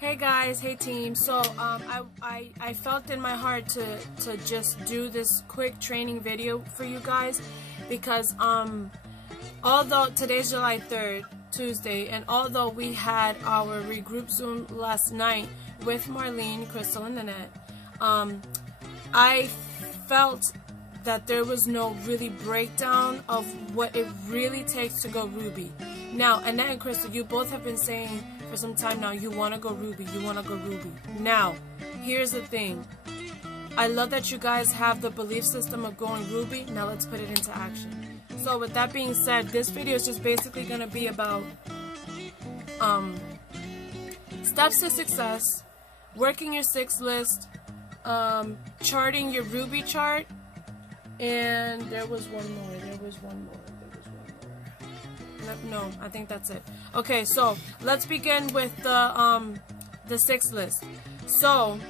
Hey guys, hey team. So I felt in my heart to just do this quick training video for you guys because although today's July 3rd, Tuesday, and although we had our regroup Zoom last night with Marlene, Crystal, and Nanette, I felt that there was no really breakdown of what it really takes to go Ruby. Now, Annette and Crystal, you both have been saying for some time now, you want to go Ruby, you want to go Ruby. Now, here's the thing. I love that you guys have the belief system of going Ruby. Now let's put it into action. So with that being said, this video is just basically going to be about steps to success, working your 6 list, charting your Ruby chart, and there was one more. No, I think that's it. Okay, so let's begin with the 6 list. So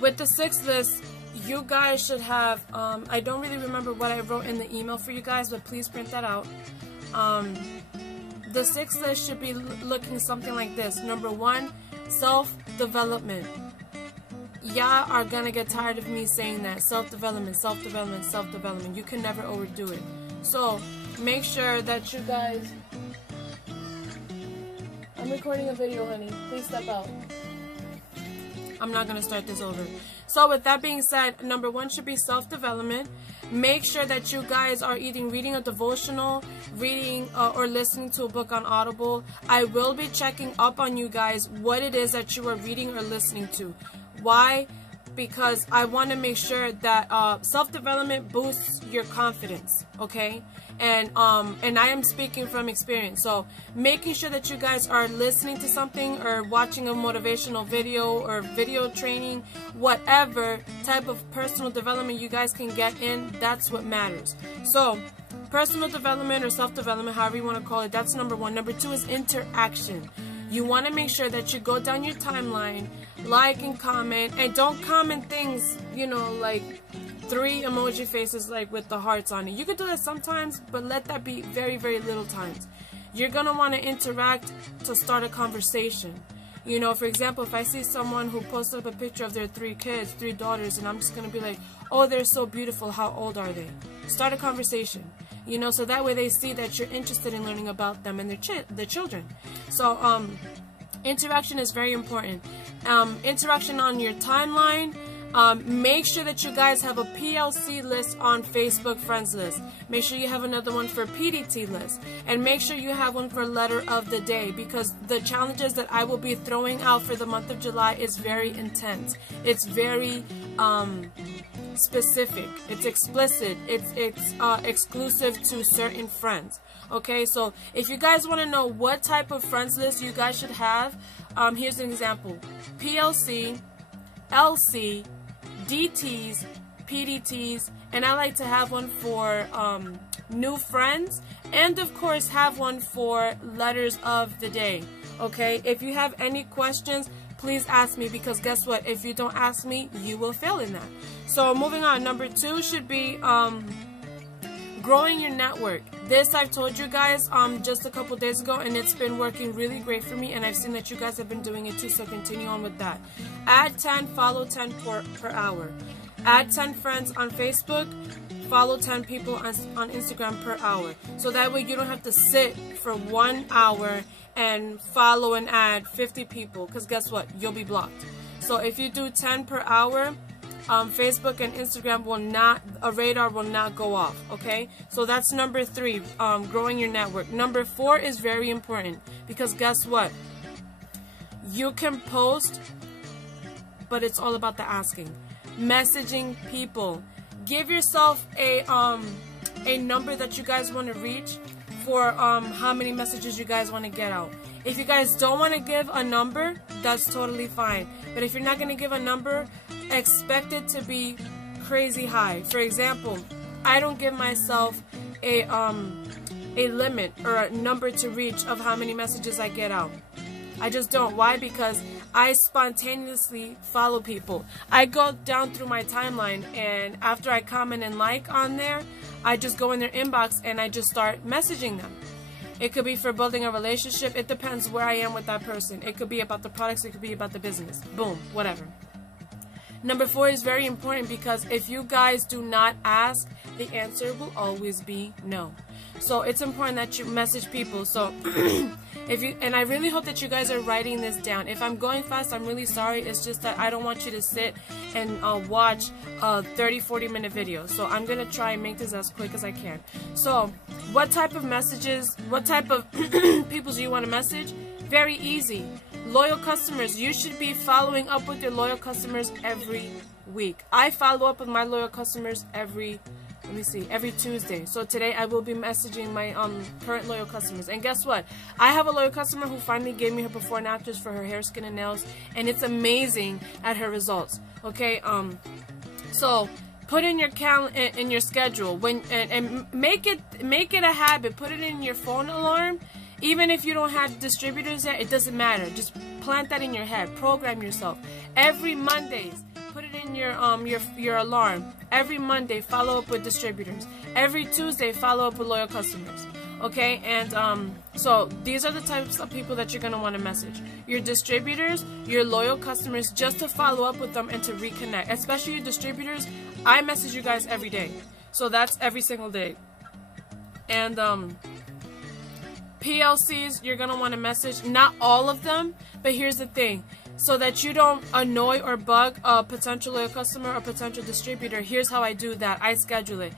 with the 6 list, you guys should have I don't really remember what I wrote in the email for you guys, but please print that out. The 6 list should be looking something like this. Number 1, self-development. Y'all are gonna get tired of me saying that. Self-development, self-development, self-development. You can never overdo it. So make sure that you guys... I'm recording a video, honey. Please step out. I'm not gonna start this over. So with that being said, number 1 should be self-development. Make sure that you guys are either reading a devotional, reading or listening to a book on Audible. I will be checking up on you guys what it is that you are reading or listening to. Why? Because I want to make sure that self-development boosts your confidence, okay? And I am speaking from experience. So making sure that you guys are listening to something or watching a motivational video or video training, whatever type of personal development you guys can get in, that's what matters. So personal development or self-development, however you want to call it, that's number 1. Number 2 is interaction. You want to make sure that you go down your timeline, like and comment, and don't comment things, you know, like 3 emoji faces like with the hearts on it. You can do that sometimes, but let that be very, very little times. You're going to want to interact to start a conversation. You know, for example, if I see someone who posts up a picture of their 3 kids, 3 daughters, and I'm just going to be like, oh, they're so beautiful, how old are they? Start a conversation. You know, so that way they see that you're interested in learning about them and their children. So, interaction is very important. Interaction on your timeline. Make sure that you guys have a PLC list on Facebook friends list. Make sure you have another one for PDT list. And make sure you have one for letter of the day, because the challenges that I will be throwing out for the month of July is very intense. It's very specific, it's explicit, it's exclusive to certain friends. Okay, so if you guys want to know what type of friends list you guys should have, here's an example: PLC, LC, DTs, PDTs, and I like to have one for new friends, and of course have one for letters of the day. Okay, if you have any questions, please ask me, because guess what? If you don't ask me, you will fail in that. So moving on, number 2 should be growing your network. This I've told you guys just a couple days ago, and it's been working really great for me, and I've seen that you guys have been doing it too, so continue on with that. Add 10, follow 10 per hour. Add 10 friends on Facebook, follow 10 people on Instagram per hour. So that way you don't have to sit for 1 hour and follow and add 50 people, because guess what? You'll be blocked. So if you do 10 per hour, Facebook and Instagram will not, a radar will not go off, okay? So that's number 3, growing your network. Number 4 is very important, because guess what? You can post, but it's all about the asking. Messaging people. Give yourself a number that you guys want to reach for how many messages you guys want to get out. If you guys don't want to give a number, that's totally fine. But if you're not going to give a number, expect it to be crazy high. For example, I don't give myself a limit or a number to reach of how many messages I get out. I just don't. Why? Because I spontaneously follow people. I go down through my timeline, and after I comment and like on there, I just go in their inbox and I just start messaging them. It could be for building a relationship. It depends where I am with that person. It could be about the products. It could be about the business. Boom, whatever. Number 4 is very important because if you guys do not ask, the answer will always be no. So it's important that you message people. So and I really hope that you guys are writing this down. If I'm going fast, I'm really sorry. It's just that I don't want you to sit and watch a 30-40 minute video. So I'm going to try and make this as quick as I can. So what type of messages, what type of people do you want to message? Very easy. Loyal customers. You should be following up with your loyal customers every week. I follow up with my loyal customers every Tuesday. So today I will be messaging my current loyal customers. And guess what? I have a loyal customer who finally gave me her before and afters for her hair, skin, and nails, and it's amazing at her results. Okay, so put in your in your schedule and make it a habit. Put it in your phone alarm. Even if you don't have distributors yet, it doesn't matter. Just plant that in your head. Program yourself. Every Mondays, put it in your alarm. Every Monday, follow up with distributors. Every Tuesday, follow up with loyal customers. Okay, and so these are the types of people that you're gonna want to message. Your distributors, your loyal customers, just to follow up with them and to reconnect. Especially your distributors, I message you guys every day. So that's every single day. And PLCs, you're going to want to message, not all of them, but here's the thing. So that you don't annoy or bug a potential loyal customer or potential distributor, here's how I do that. I schedule it.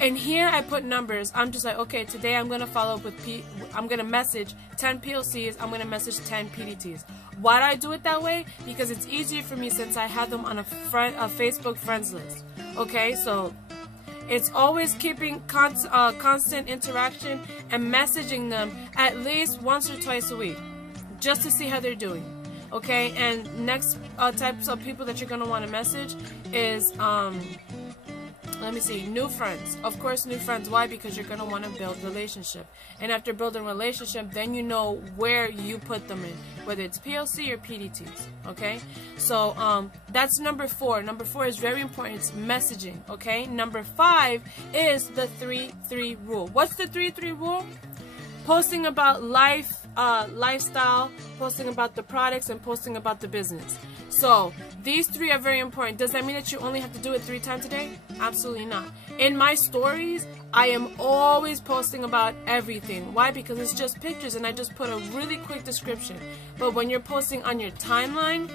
And here I put numbers. I'm just like, okay, today I'm going to follow up with I'm going to message 10 PLCs. I'm going to message 10 PDTs. Why do I do it that way? Because it's easier for me since I have them on a Facebook friends list. Okay, so it's always keeping constant interaction and messaging them at least once or twice a week, just to see how they're doing. Okay, and next types of people that you're going to want to message is, let me see, new friends. Of course, new friends. Why? Because you're going to want to build relationship. And after building relationship, then you know where you put them in, whether it's PLC or PDTs. Okay, so that's number 4. Number 4 is very important. It's messaging. Okay, number 5 is the 3-3 rule. What's the 3-3 rule? Posting about lifestyle, posting about the products, and posting about the business. So these 3 are very important. Does that mean that you only have to do it 3 times a day? Absolutely not. In my stories, I am always posting about everything. Why? Because it's just pictures and I just put a really quick description. But when you're posting on your timeline,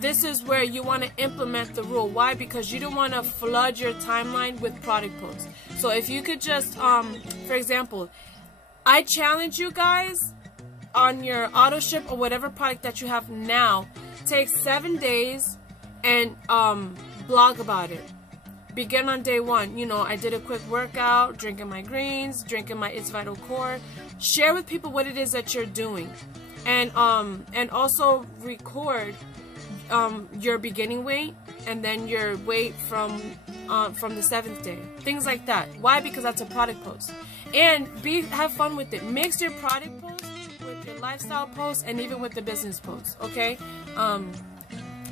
this is where you want to implement the rule. Why? Because you don't want to flood your timeline with product posts. So if you could just, for example, I challenge you guys on your auto ship or whatever product that you have now, take 7 days and blog about it. Begin on day 1. You know, I did a quick workout, drinking my greens, drinking my It's Vital Core. Share with people what it is that you're doing, and also record your beginning weight and then your weight from the 7th day. Things like that. Why? Because that's a product post. And have fun with it. Mix your product post with your lifestyle post and even with the business post. Okay?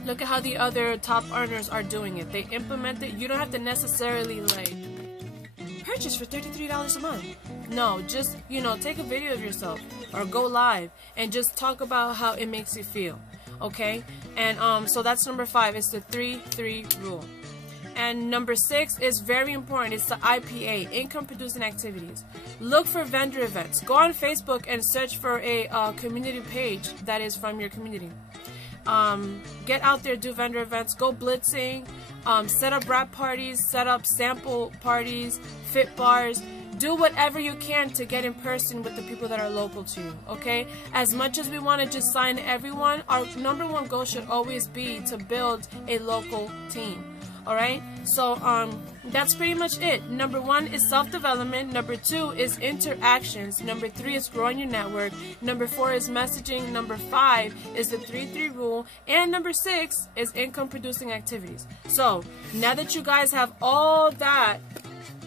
Look at how the other top earners are doing it. They implement it. You don't have to necessarily like purchase for $33 a month. No, just, you know, take a video of yourself or go live and just talk about how it makes you feel. Okay, and so that's number 5. It's the 3-3 rule. And number 6 is very important. It's the IPA, income producing activities. Look for vendor events. Go on Facebook and search for a community page that is from your community. Get out there, do vendor events, go blitzing, set up wrap parties, set up sample parties, fit bars. Do whatever you can to get in person with the people that are local to you, okay? As much as we want to just sign everyone, our number 1 goal should always be to build a local team, all right? So that's pretty much it. Number 1 is self-development. Number 2 is interactions. Number 3 is growing your network. Number 4 is messaging. Number 5 is the 3-3 rule. And number 6 is income-producing activities. So now that you guys have all that,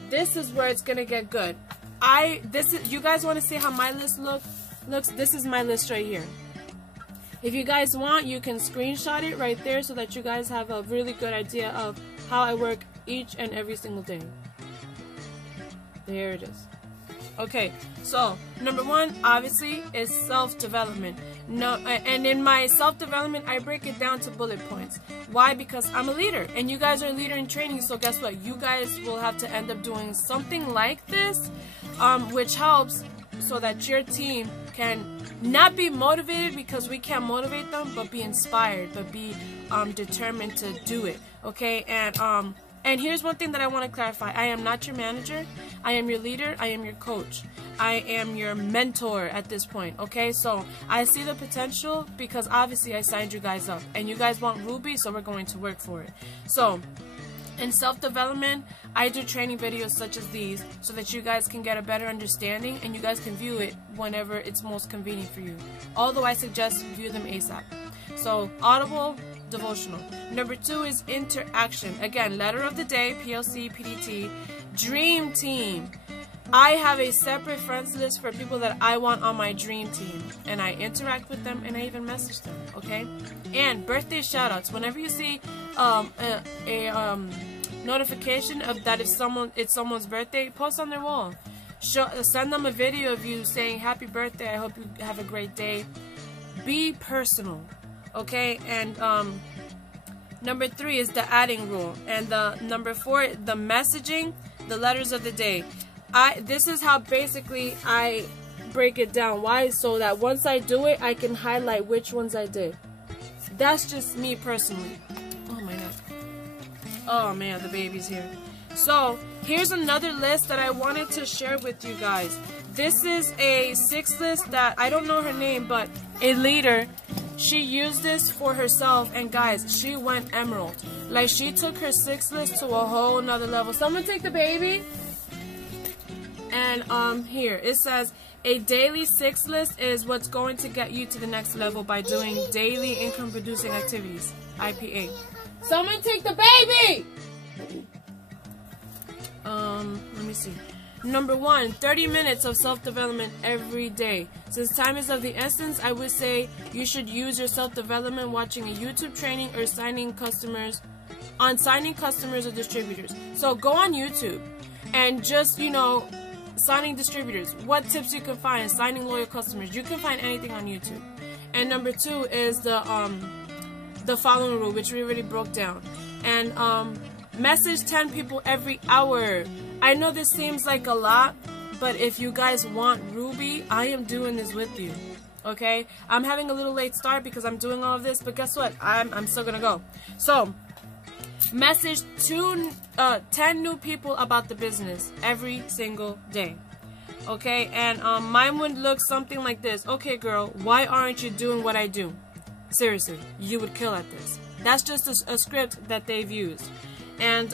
this is where it's gonna get good. You guys want to see how my list looks? This is my list right here. If you guys want, you can screenshot it right there so that you guys have a really good idea of how I work each and every single day. There it is. Okay, so number one, obviously, is self-development. No, and in my self-development, I break it down to bullet points. Why? Because I'm a leader, and you guys are a leader in training. So guess what? You guys will have to end up doing something like this, which helps so that your team can not be motivated, because we can't motivate them, but be inspired, but be determined to do it. Okay, and here's one thing that I want to clarify. I am not your manager. I am your leader. I am your coach. I am your mentor at this point. Okay, so I see the potential because obviously I signed you guys up, and you guys want Ruby, so we're going to work for it. So in self-development, I do training videos such as these so that you guys can get a better understanding, and you guys can view it whenever it's most convenient for you. Although I suggest view them ASAP. So audible, devotional. Number two is interaction. Again, letter of the day, PLC, PDT, dream team. I have a separate friends list for people that I want on my dream team, and I interact with them, and I even message them. Okay, and birthday shoutouts. Whenever you see a notification of that it's someone's birthday, post on their wall. Send them a video of you saying happy birthday. I hope you have a great day. Be personal. Okay, and number three is the adding rule, and the number four, the messaging, the letters of the day. This is how basically I break it down. Why? So that once I do it, I can highlight which ones I did. That's just me personally. Oh my God. Oh man, the baby's here. So here's another list that I wanted to share with you guys. This is a 6 list that I don't know her name, but a leader, she used this for herself, and guys, she went emerald. Like, she took her 6 list to a whole nother level. Someone take the baby. And here it says a daily 6 list is what's going to get you to the next level by doing daily income producing activities. IPA. Someone take the baby. Let me see. Number one, 30 minutes of self-development every day. Since time is of the essence, I would say you should use your self-development watching a YouTube training or signing customers or distributors. So go on YouTube and just, you know, signing distributors. What tips you can find? Signing loyal customers. You can find anything on YouTube. And number two is the following rule, which we already broke down. And message 10 people every hour. I know this seems like a lot, but if you guys want Ruby, I am doing this with you. Okay? I'm having a little late start because I'm doing all of this, but guess what? I'm still gonna go. So message 10 new people about the business every single day. Okay, and mine would look something like this. Okay, girl, why aren't you doing what I do? Seriously, you would kill at this. That's just a script that they've used. And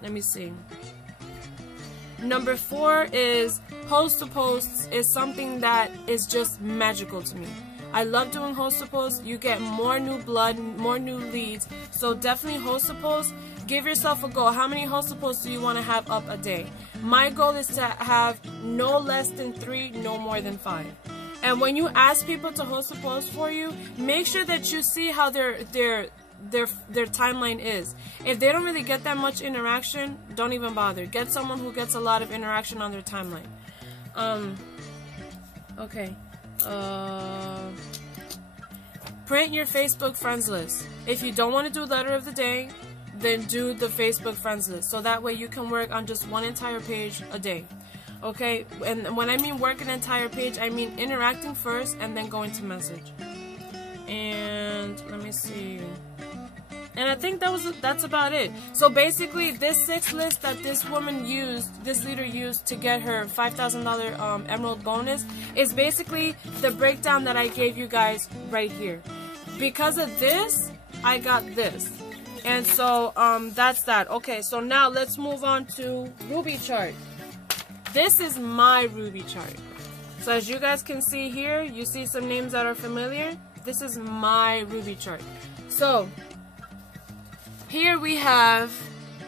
let me see. Number 4 is host to posts is something that is just magical to me. I love doing host to posts. You get more new blood, more new leads. So definitely host to posts. Give yourself a goal. How many host to posts do you want to have up a day? My goal is to have no less than 3, no more than 5. And when you ask people to host a post for you, make sure that you see how their timeline is. If they don't really get that much interaction, don't even bother. Get someone who gets a lot of interaction on their timeline. Okay. Print your Facebook friends list. If you don't want to do letter of the day, then do the Facebook friends list. So that way you can work on just one entire page a day. Okay? And when I mean work an entire page, I mean interacting first and then going to message. And let me see. And I think that's about it. So basically, this 6 list that this woman used, this leader used to get her $5,000 Emerald bonus is basically the breakdown that I gave you guys right here. Because of this, I got this. And so that's that. Okay, so now let's move on to Ruby chart. This is my Ruby chart. So as you guys can see here, you see some names that are familiar. This is my Ruby chart. So here we have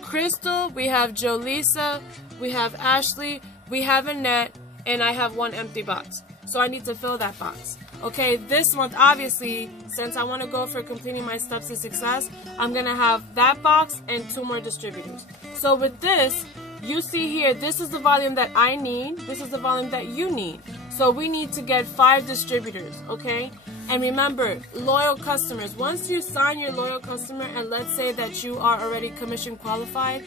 Crystal, we have Jolisa, we have Ashley, we have Annette, and I have 1 empty box. So I need to fill that box. Okay, this month, obviously, since I want to go for completing my steps to success, I'm going to have that box and 2 more distributors. So with this, you see here, this is the volume that I need. This is the volume that you need. So we need to get 5 distributors, okay? And remember, loyal customers, once you sign your loyal customer, and let's say that you are already commission qualified,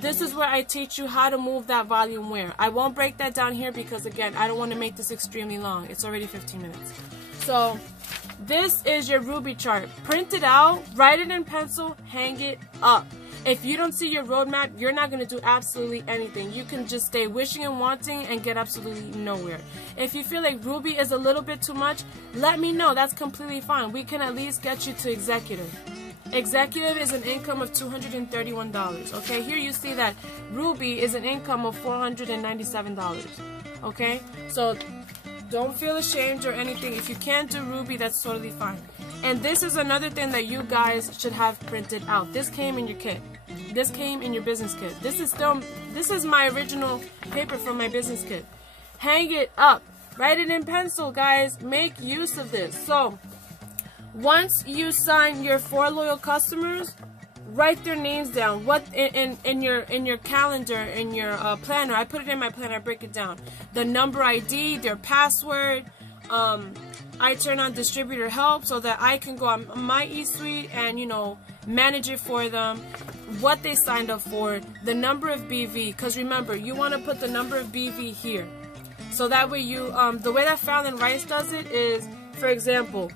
this is where I teach you how to move that volume where. I won't break that down here because, again, I don't want to make this extremely long. It's already 15 minutes. So this is your Ruby chart. Print it out, write it in pencil, hang it up. If you don't see your roadmap, you're not going to do absolutely anything. You can just stay wishing and wanting and get absolutely nowhere. If you feel like Ruby is a little bit too much, let me know. That's completely fine. We can at least get you to executive. Executive is an income of $231. Okay, here you see that Ruby is an income of $497. Okay, so don't feel ashamed or anything. If you can't do Ruby, that's totally fine. And this is another thing that you guys should have printed out. This came in your kit. This came in your business kit. This is my original paper from my business kit. Hang it up. Write it in pencil, guys. Make use of this. So, once you sign your 4 loyal customers, write their names down. What in your calendar, in your planner. I put it in my planner. I break it down. The number ID, their password. I turn on distributor help so that I can go on my eSuite and, you know, manage it for them, what they signed up for, the number of BV, because remember, you want to put the number of BV here. So that way you, the way that Fallon Rice does it is, for example,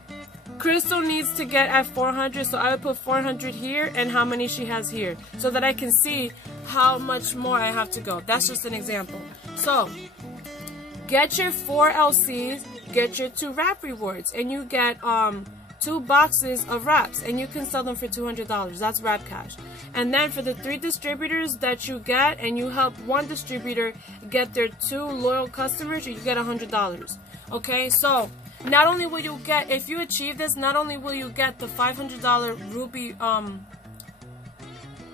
Crystal needs to get at 400, so I would put 400 here and how many she has here, so that I can see how much more I have to go. That's just an example. So, get your 4 LCs, get your 2 wrap rewards, and you get 2 boxes of wraps, and you can sell them for $200. That's wrap cash. And then for the 3 distributors that you get, and you help 1 distributor get their 2 loyal customers, you get $100. Okay, so not only will you get, if you achieve this, not only will you get the $500 Ruby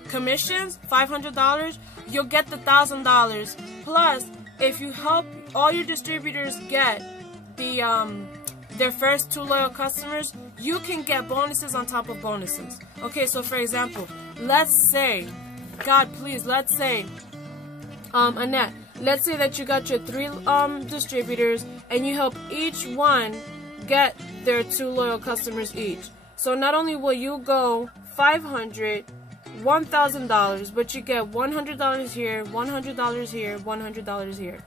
commissions, $500, you'll get the $1,000 plus. If you help all your distributors get their first 2 loyal customers, you can get bonuses on top of bonuses. Okay, so for example, let's say, God please, let's say, Annette, let's say that you got your 3 distributors and you help each one get their 2 loyal customers each. So not only will you go $500, $1,000, but you get $100 here, $100 here, $100 here.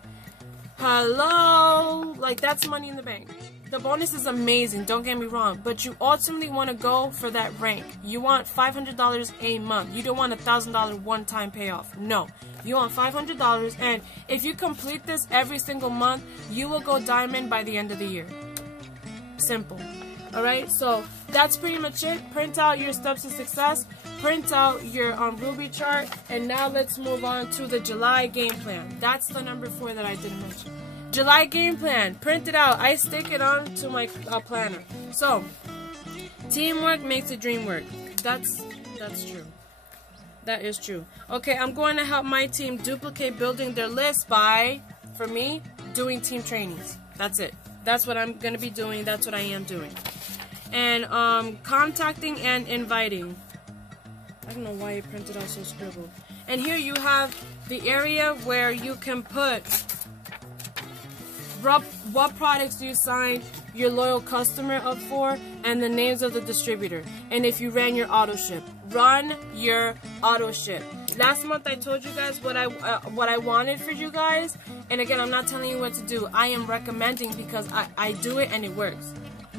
Hello, like that's money in the bank. The bonus is amazing, don't get me wrong, but you ultimately want to go for that rank. You want $500 a month. You don't want $1,000 one-time payoff. No, you want $500, and if you complete this every single month, you will go diamond by the end of the year. Simple. Alright, so that's pretty much it. Print out your steps to success. Print out your Ruby chart, and now let's move on to the July game plan. That's the number 4 that I didn't mention. July game plan, print it out. I stick it on to my planner. So, teamwork makes the dream work. That's true. That is true. Okay, I'm going to help my team duplicate building their list by, for me, doing team trainings. That's it. That's what I'm going to be doing. That's what I am doing. And contacting and inviting. I don't know why you printed out so scribbled. And here you have the area where you can put what products do you sign your loyal customer up for, and the names of the distributor. And if you ran your auto ship, run your auto ship. Last month I told you guys what I wanted for you guys, and again, I'm not telling you what to do. I am recommending because I do it and it works.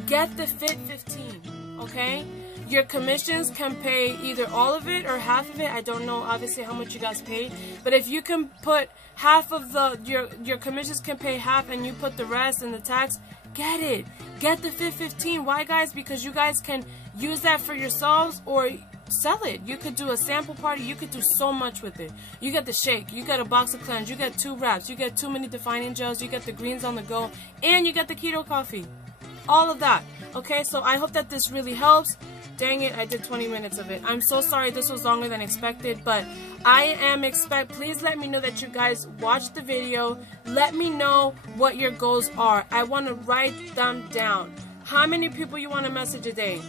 Get the Fit 15, okay? Your commissions can pay either all of it or half of it. I don't know obviously how much you guys paid, but if you can put half of your commissions can pay half, and you put the rest in the tax, get it. Get the Fit 15. Why, guys? Because you guys can use that for yourselves or sell it. You could do a sample party. You could do so much with it. You get the shake, you get a box of cleanse, you get 2 wraps, you get 2 mini defining gels, you get the greens on the go, and you get the keto coffee. All of that. Okay, so I hope that this really helps. Dang it, I did 20 minutes of it. I'm so sorry this was longer than expected, but I am please let me know that you guys watched the video. Let me know what your goals are. I want to write them down. How many people you want to message a day?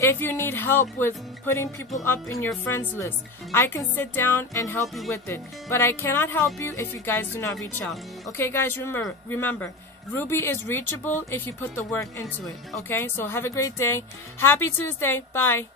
If you need help with putting people up in your friends list, I can sit down and help you with it. But I cannot help you if you guys do not reach out. Okay, guys, remember, Ruby is reachable if you put the work into it. Okay, so have a great day. Happy Tuesday. Bye.